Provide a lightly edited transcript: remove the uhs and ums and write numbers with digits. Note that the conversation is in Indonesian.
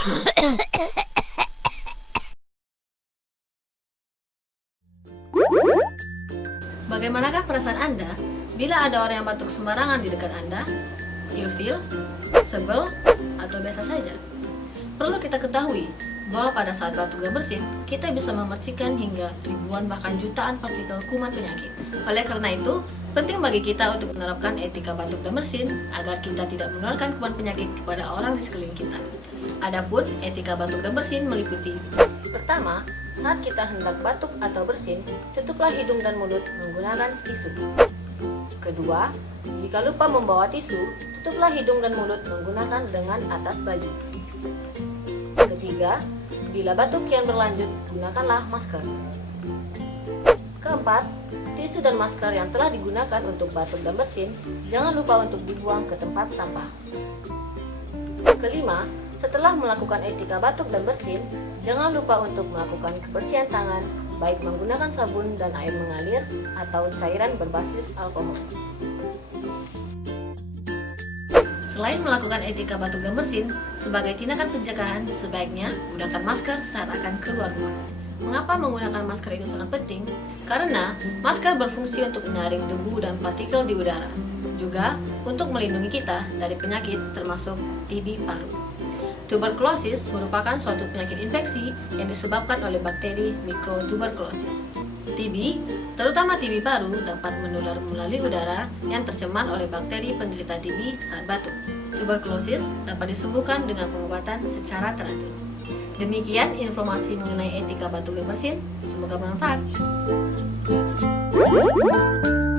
Bagaimanakah perasaan Anda bila ada orang yang batuk sembarangan di dekat Anda? Ilfil, sebel, atau biasa saja? Perlu kita ketahui bahwa pada saat batuk dan bersin, kita bisa memercikan hingga ribuan bahkan jutaan partikel kuman penyakit. Oleh karena itu, penting bagi kita untuk menerapkan etika batuk dan bersin agar kita tidak menularkan kuman penyakit kepada orang di sekeliling kita. Adapun etika batuk dan bersin meliputi: pertama, saat kita hendak batuk atau bersin, tutuplah hidung dan mulut menggunakan tisu. Kedua, jika lupa membawa tisu, tutuplah hidung dan mulut menggunakan dengan atas baju. Ketiga, bila batuk kian berlanjut, gunakanlah masker. Keempat, tisu dan masker yang telah digunakan untuk batuk dan bersin, jangan lupa untuk dibuang ke tempat sampah. Kelima, setelah melakukan etika batuk dan bersin, jangan lupa untuk melakukan kebersihan tangan, baik menggunakan sabun dan air mengalir atau cairan berbasis alkohol. Selain melakukan etika batuk dan bersin, sebagai tindakan pencegahan, sebaiknya gunakan masker saat akan keluar rumah. Mengapa menggunakan masker itu sangat penting? Karena masker berfungsi untuk menyaring debu dan partikel di udara, juga untuk melindungi kita dari penyakit termasuk TB paru. Tuberkulosis merupakan suatu penyakit infeksi yang disebabkan oleh bakteri mikrotuberkulosis. TB, terutama TB paru, dapat menular melalui udara yang tercemar oleh bakteri penderita TB saat batuk. Tuberkulosis dapat disembuhkan dengan pengobatan secara teratur. Demikian informasi mengenai etika batuk dan bersin. Semoga bermanfaat.